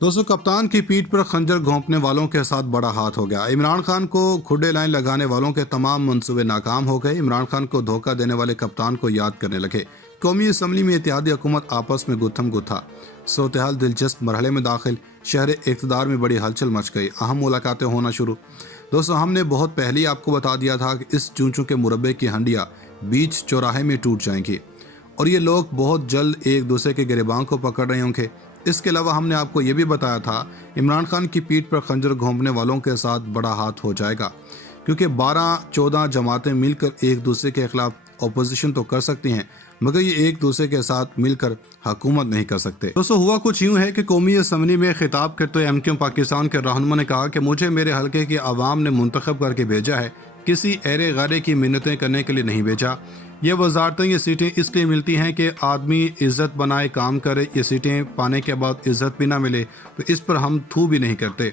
दोस्तों, कप्तान की पीठ पर खंजर घोंपने वालों के साथ बड़ा हाथ हो गया। इमरान खान को खुडे लाइन लगाने वालों के तमाम मंसूबे नाकाम हो गए। इमरान खान को धोखा देने वाले कप्तान को याद करने लगे। कौमी असम्बली में इत्तेहादी हुकूमत आपस में गुत्थम गुत्था। सूरत-ए-हाल दिलचस्प मरहले में दाखिल। शहर इक़्तिदार में बड़ी हलचल मच गई। अहम मुलाकातें होना शुरू। दोस्तों, हमने बहुत पहले ही आपको बता दिया था कि इस चूचू के मुरब्बे की हंडियाँ बीच चौराहे में टूट जाएंगी और ये लोग बहुत जल्द एक दूसरे के गिरबान को पकड़ रहे होंगे। इसके अलावा हमने आपको ये भी बताया था इमरान खान की पीठ पर खंजर घोंपने वालों के साथ बड़ा हाथ हो जाएगा, क्योंकि 12-14 जमातें मिलकर एक दूसरे के खिलाफ अपोजिशन तो कर सकती हैं, मगर ये एक दूसरे के साथ मिलकर हुकूमत नहीं कर सकते। दोस्तों, हुआ कुछ यूँ है कि कौमी असम्बली में खिताब करते एमक्यूएम पाकिस्तान के रहनुमा ने कहा कि मुझे मेरे हल्के की आवाम ने मुंतखब करके भेजा है, किसी ऐरे गैरे की मिन्नतें करने के लिए नहीं भेजा। ये वजारतें, ये सीटें इसलिए मिलती हैं कि आदमी इज़्ज़त बनाए काम करे। ये सीटें पाने के बाद इज़्ज़त भी ना मिले तो इस पर हम थू भी नहीं करते।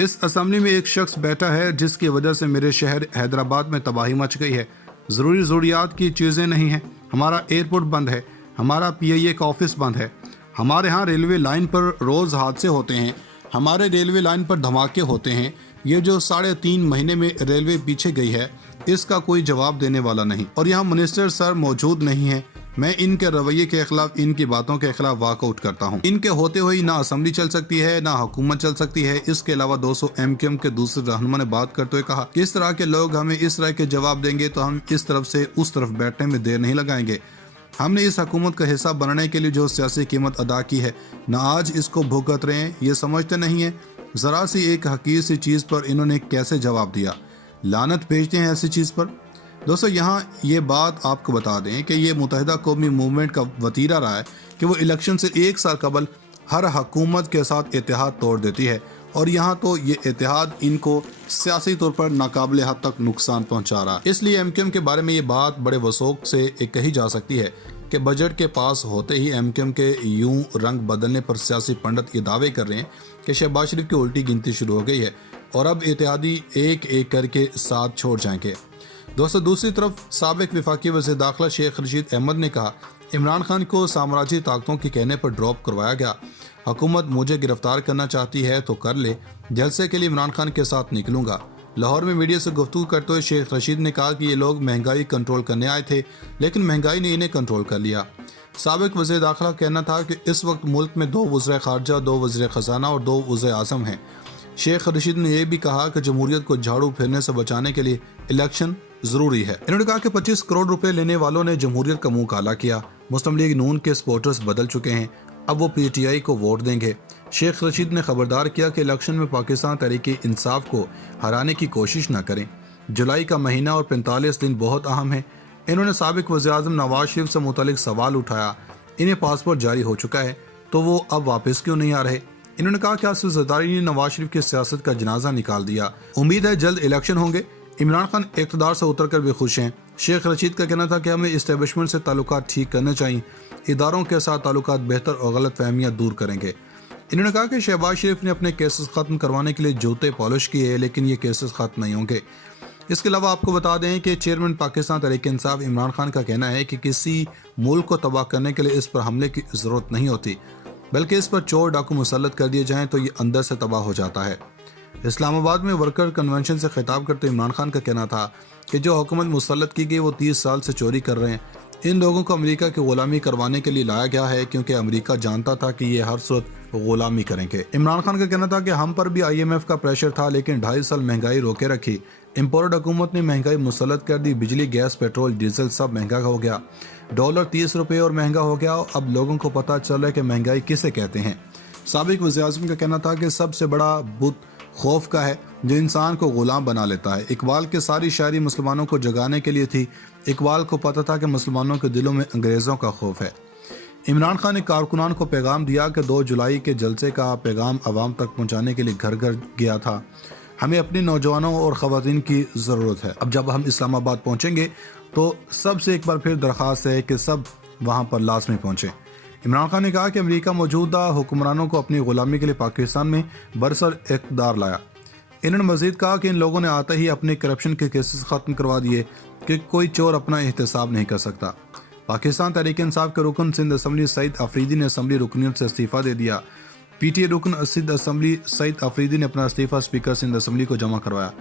इस असम्बली में एक शख्स बैठा है जिसकी वजह से मेरे शहर हैदराबाद में तबाही मच गई है। ज़रूरी ज़रूरियात की चीज़ें नहीं हैं। हमारा एयरपोर्ट बंद है, हमारा PIA का ऑफिस बंद है, हमारे यहाँ रेलवे लाइन पर रोज़ हादसे होते हैं, हमारे रेलवे लाइन पर धमाके होते हैं। ये जो 3.5 महीने में रेलवे पीछे गई है, इसका कोई जवाब देने वाला नहीं। और यहाँ मिनिस्टर सर मौजूद नहीं है। मैं इनके रवैये के खिलाफ, इनकी बातों के खिलाफ वॉकआउट करता हूँ। इनके होते हुए ना असम्बली चल सकती है, ना हुकूमत चल सकती है। इसके अलावा 200 MQM के दूसरे रहनुमा ने बात करते हुए कहा कि इस तरह के लोग हमें इस तरह के जवाब देंगे तो हम इस तरफ से उस तरफ बैठने में देर नहीं लगाएंगे। हमने इस हुकूमत का हिस्सा बनने के लिए जो सियासी कीमत अदा की है, ना आज इसको भुगत रहे हैं। ये समझते नहीं है ज़रा सी एक हकीर सी चीज़ पर इन्होंने कैसे जवाब दिया। लानत भेजते हैं ऐसी चीज़ पर। दोस्तों, यहाँ ये बात आपको बता दें कि ये मुत्तहिदा कौमी मूवमेंट का वतीरा रहा है कि वो इलेक्शन से 1 साल कबल हर हुकूमत के साथ इत्तेहाद तोड़ देती है, और यहाँ तो ये इत्तेहाद इनको सियासी तौर पर नाकाबिले हद तक नुकसान पहुँचा रहा है। इसलिए MQM के बारे में ये बात बड़े वसूख से कही जा सकती है कि बजट के पास होते ही MQM के यूं रंग बदलने पर सियासी पंडित ये दावे कर रहे हैं कि शहबाज शरीफ की उल्टी गिनती शुरू हो गई है और अब इत्तेहादी एक एक करके साथ छोड़ जाएंगे। दोस्तों, दूसरी तरफ साबिक वफाकी वज़ीर दाखिला शेख रशीद अहमद ने कहा इमरान खान को साम्राज्यी ताकतों के कहने पर ड्रॉप करवाया गया। हुकूमत मुझे गिरफ्तार करना चाहती है तो कर ले, जलसे के लिए इमरान खान के साथ निकलूंगा। लाहौर में मीडिया से गुफ्तगू करते हुए शेख रशीद ने कहा कि ये लोग महंगाई कंट्रोल करने आए थे, लेकिन महंगाई ने इन्हें कंट्रोल कर लिया। साबिक वज़ीर दाखिला कहना था कि इस वक्त मुल्क में 2 वज़ीर ख़ारजा, 2 वज़ीर ख़ज़ाना और 2 वज़ीर आज़म हैं। शेख रशीद ने यह भी कहा कि जमहूरियत को झाड़ू फेरने से बचाने के लिए इलेक्शन ज़रूरी है। इन्होंने कहा कि 25 करोड़ रुपए लेने वालों ने जमहूरियत का मुंह काला किया। मुस्लिम लीग नून के सपोर्टर्स बदल चुके हैं, अब वो PTI को वोट देंगे। शेख रशीद ने खबरदार किया कि इलेक्शन में पाकिस्तान तहरीक-ए-इंसाफ को हराने की कोशिश न करें। जुलाई का महीना और 45 दिन बहुत अहम है। इन्होंने साबिक वज़ीर-ए-आज़म नवाज शरीफ से मुतालिक सवाल उठाया, इन्हें पासपोर्ट जारी हो चुका है तो वो अब वापस क्यों नहीं आ रहे। इन्होंने कहा कि आसिफ ज़रदारी ने नवाज शरीफ की सियासत का जनाजा निकाल दिया। उम्मीद है जल्द इलेक्शन होंगे। इमरान खान इक़्तिदार से उतरकर भी खुश हैं। शेख रशीद का कहना था कि हमें इस्टेब्लिशमेंट से ताल्लुकात ठीक करने चाहिए, इदारों के साथ ताल्लुकात बेहतर और गलत फहमियाँ दूर करेंगे। इन्होंने कहा कि शहबाज शरीफ ने अपने केसेस ख़त्म करवाने के लिए जूते पॉलिश किए, लेकिन ये केसेस ख़त्म नहीं होंगे। इसके अलावा आपको बता दें कि चेयरमैन पाकिस्तान तहरीक-ए-इंसाफ इमरान खान का कहना है कि किसी मुल्क को तबाह करने के लिए इस पर हमले की ज़रूरत नहीं होती, बल्कि इस पर चोर डाकू मुसल्लत कर दिए जाएँ तो ये अंदर से तबाह हो जाता है। इस्लामाबाद में वर्कर कन्वेंशन से खिताब करते इमरान खान का कहना था कि जो हुकूमत मुसल्लत की गई वो 30 साल से चोरी कर रहे हैं। इन लोगों को अमेरिका की ग़ुलामी करवाने के लिए लाया गया है, क्योंकि अमेरिका जानता था कि ये हर सूरत ग़ुलामी करेंगे। इमरान खान का कहना था कि हम पर भी IMF का प्रेशर था, लेकिन 2.5 साल महंगाई रोके रखी। इम्पोर्टेड हुकूमत ने महंगाई मुसल्लत कर दी। बिजली, गैस, पेट्रोल, डीजल सब महंगा हो गया। डॉलर 30 रुपये और महंगा हो गया। अब लोगों को पता चल रहा है कि महंगाई किसे कहते हैं। साबिक वज़ीर-ए-आज़म का कहना था कि सबसे बड़ा बुत खौफ का है जो इंसान को गुलाम बना लेता है। इकबाल की सारी शायरी मुसलमानों को जगाने के लिए थी। इकबाल को पता था कि मुसलमानों के दिलों में अंग्रेज़ों का खौफ है। इमरान खान ने कारकुनान को पैगाम दिया कि 2 जुलाई के जलसे का पैगाम आवाम तक पहुँचाने के लिए घर घर गया था। हमें अपने नौजवानों और ख़वातीन की ज़रूरत है। अब जब हम इस्लामाबाद पहुँचेंगे तो सबसे एक बार फिर दरख्वास्त है कि सब वहाँ पर लाजमी पहुँचें। इमरान खान ने कहा कि अमेरिका मौजूदा हुक्मरानों को अपनी ग़ुलामी के लिए पाकिस्तान में बरसर इक़्तिदार लाया। इन्होंने मज़ीद कहा कि इन लोगों ने आते ही अपने करप्शन के केसेस ख़त्म करवा दिए कि कोई चोर अपना एहतसाब नहीं कर सकता। पाकिस्तान तहरीक इंसाफ के रुकन सिंध असम्बली सईद अफरीदी ने असम्बली रुकनीत से इस्तीफ़ा दे दिया। पी टी ए रुकन सिंध असम्बली सईद अफरीदी ने अपना इस्तीफा स्पीकर सिंध असम्बली को जमा करवाया।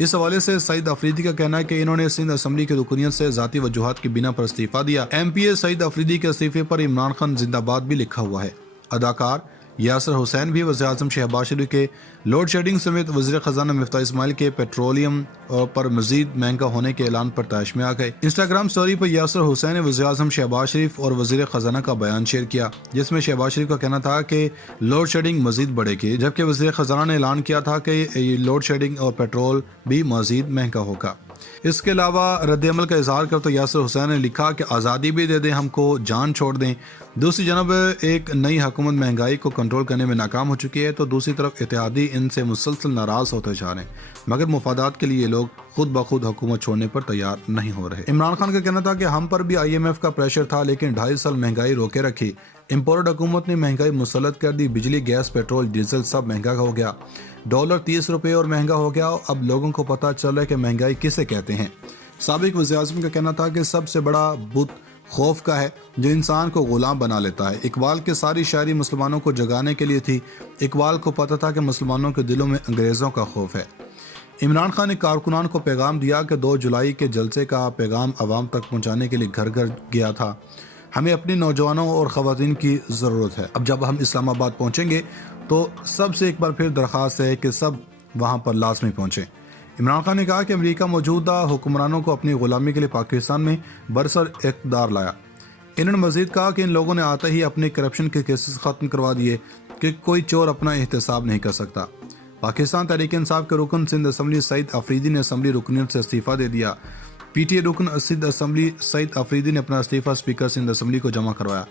इस हवाले से सईद अफरीदी का कहना है कि इन्होंने सिंध असम्बली की रुकनियत से जाती वजूहात की बिना पर इस्तीफा दिया। MP सईद अफरीदी के इस्तीफे पर इमरान खान जिंदाबाद भी लिखा हुआ है। अदाकार यासर हुसैन भी वज़ीर-ए-आज़म शहबाज शरीफ के लोड शेडिंग समेत वज़ीर ख़ज़ाना मिफ्ताह इस्माइल के पेट्रोलियम पर मज़ीद महंगा होने के ऐलान पर तैश में आ गए। इंस्टाग्राम स्टोरी पर यासर हुसैन ने वज़ीर-ए-आज़म शहबाज शरीफ और वज़ीर ख़ज़ाना का बयान शेयर किया, जिसमें शहबाज शरीफ का कहना था कि लोड शेडिंग मज़ीद बढ़ेगी, जबकि वज़ीर ख़ज़ाना ने ऐलान किया था कि लोड शेडिंग और पेट्रोल भी मज़ीद महंगा होगा। इसके अलावा रद्द-ए-अमल का इजहार करते यासर हुसैन ने लिखा कि आज़ादी भी दे दें हमको, जान छोड़ दें। दूसरी जानब एक नई हुकूमत महंगाई को कंट्रोल करने में नाकाम हो चुकी है, तो दूसरी तरफ इत्तेहादी इनसे मुसलसल नाराज़ होते जा रहे हैं, मगर मुफादात के लिए ये लोग खुद ब खुद हुकूमत छोड़ने पर तैयार नहीं हो रहे। इमरान खान का कहना था कि हम पर भी IMF का प्रेशर था, लेकिन 2.5 साल महंगाई रोके रखी। इम्पोर्टेड हुकूमत ने महंगाई मुसल्लत कर दी, बिजली, गैस, पेट्रोल, डीजल सब महंगा हो गया। डॉलर 30 रुपये और महंगा हो गया। अब लोगों को पता चल रहा है कि महंगाई किसे कहते हैं। साबिक वज़ीर-ए-आज़म का कहना था कि सबसे बड़ा बुत खौफ का है जो इंसान को गुलाम बना लेता है। इकबाल की सारी शायरी मुसलमानों को जगाने के लिए थी। इकबाल को पता था कि मुसलमानों के दिलों में अंग्रेज़ों का खौफ है। इमरान खान ने कारकुनान को पैगाम दिया कि 2 जुलाई के जलसे का पैगाम आवाम तक पहुँचाने के लिए घर घर गया था। हमें अपने नौजवानों और ख़वातीन की ज़रूरत है। अब जब हम इस्लामाबाद पहुँचेंगे तो सबसे एक बार फिर दरख्वास्त है कि सब वहाँ पर लाजमी पहुँचें। इमरान खान ने कहा कि अमेरिका मौजूदा हुक्मरानों को अपनी ग़ुलामी के लिए पाकिस्तान में बरसर इक़्तिदार लाया। इन्होंने मज़ीद कहा कि इन लोगों ने आते ही अपने करप्शन के केसेस ख़त्म करवा दिए कि कोई चोर अपना एहतसाब नहीं कर सकता। पाकिस्तान तहरीक इंसाफ के रुकन सिंध असम्बली सईद अफरीदी ने असम्बली रुकनियत से इस्तीफ़ा दे दिया। PTA रुकन सिंध असम्बली सईद अफरीदी ने अपना इस्तीफ़ा स्पीकर सिंध असम्बली को जमा करवाया।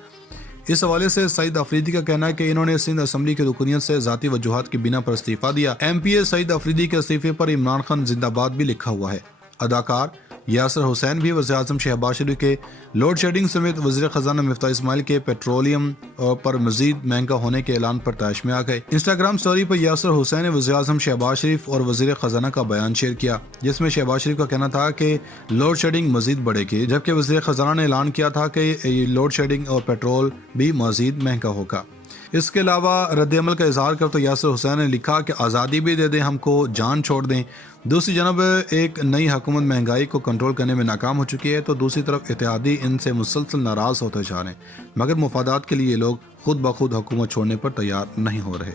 इस हवाले से सईद अफरीदी का कहना है कि इन्होंने सिंध असम्बली की रुकनियत से जाती वजूहात की बिना पर इस्तीफा दिया। MP सईद अफरीदी के इस्तीफे पर इमरान खान जिंदाबाद भी लिखा हुआ है। अदाकार यासर हुसैन भी वज़ीर-ए-आज़म शहबाज शरीफ के लोड शेडिंग समेत वज़ीर ख़ज़ाना मिफ्ताह इस्माइल के पेट्रोलियम पर मज़ीद महंगा होने के ऐलान पर तैश में आ गए। इंस्टाग्राम स्टोरी पर यासर हुसैन ने वज़ीर-ए-आज़म शहबाज शरीफ और वज़ीर ख़ज़ाना का बयान शेयर किया, जिसमें शहबाज शरीफ का कहना था कि लोड शेडिंग मज़ीद बढ़ेगी, जबकि वज़ीर ख़ज़ाना ने ऐलान किया था कि लोड शेडिंग और पेट्रोल भी मज़ीद महंगा होगा। इसके अलावा रद्द-ए-अमल का इजहार करते यासर हुसैन ने लिखा कि आज़ादी भी दे दें हमको, जान छोड़ दें। दूसरी जानब एक नई हुकूमत महंगाई को कंट्रोल करने में नाकाम हो चुकी है, तो दूसरी तरफ इत्तेहादी इनसे मुसलसल नाराज़ होते जा रहे हैं, मगर मुफादात के लिए ये लोग खुद ब खुद हुकूमत छोड़ने पर तैयार नहीं हो रहे।